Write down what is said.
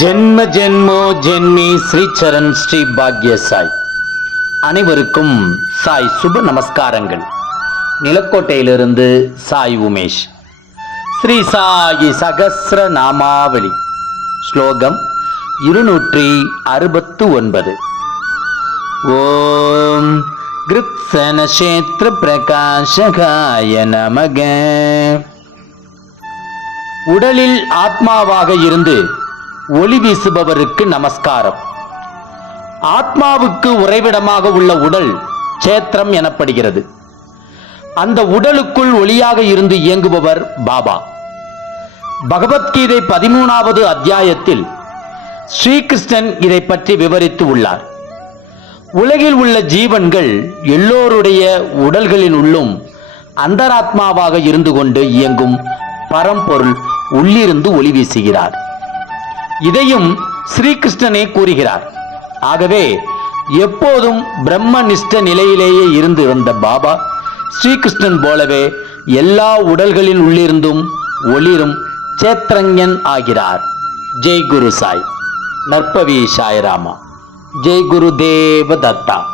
ஜென்ம ஜென்மோ ஜென்மி ஸ்ரீ சரண் ஸ்ரீ பாக்ய சாய் அனைவருக்கும் சாய் சுப நமஸ்காரங்கள். நிலக்கோட்டையிலிருந்து சாய் உமேஷ். ஸ்ரீ சாயி சகசிர நாமாவளி. ஸ்லோகம் இருநூற்றி அறுபத்து ஒன்பது. ஓம் கிருத்சனக்ஷேத்திர பிரகாஷகாய நமக. உடலில் ஆத்மாவாக இருந்து ஒளி வீசுபவருக்கு நமஸ்காரம். ஆத்மாவுக்கு உறைவிடமாக உள்ள உடல் சேத்திரம் எனப்படுகிறது. அந்த உடலுக்குள் ஒளியாக இருந்து இயங்குபவர் பாபா. பகவத்கீதை பதிமூணாவது அத்தியாயத்தில் ஸ்ரீகிருஷ்ணன் இதை பற்றி விவரித்து உள்ளார். உலகில் உள்ள ஜீவன்கள் எல்லோருடைய உடல்களின் உள்ளும் அந்தராத்மாவாக இருந்து கொண்டு இயங்கும் பரம்பொருள் உள்ளிருந்து ஒளி வீசுகிறார். இதையும் ஸ்ரீகிருஷ்ணனே கூறுகிறார். ஆகவே எப்போதும் பிரம்மனிஷ்ட நிலையிலேயே இருந்து வந்த பாபா ஸ்ரீகிருஷ்ணன் போலவே எல்லா உடல்களின் உள்ளிருந்தும் ஒளிரும் சேத்திரஞன் ஆகிறார். ஜெய் குரு சாய். நற்பவி சாய்ராமா. ஜெய் குரு தேவ தத்தா.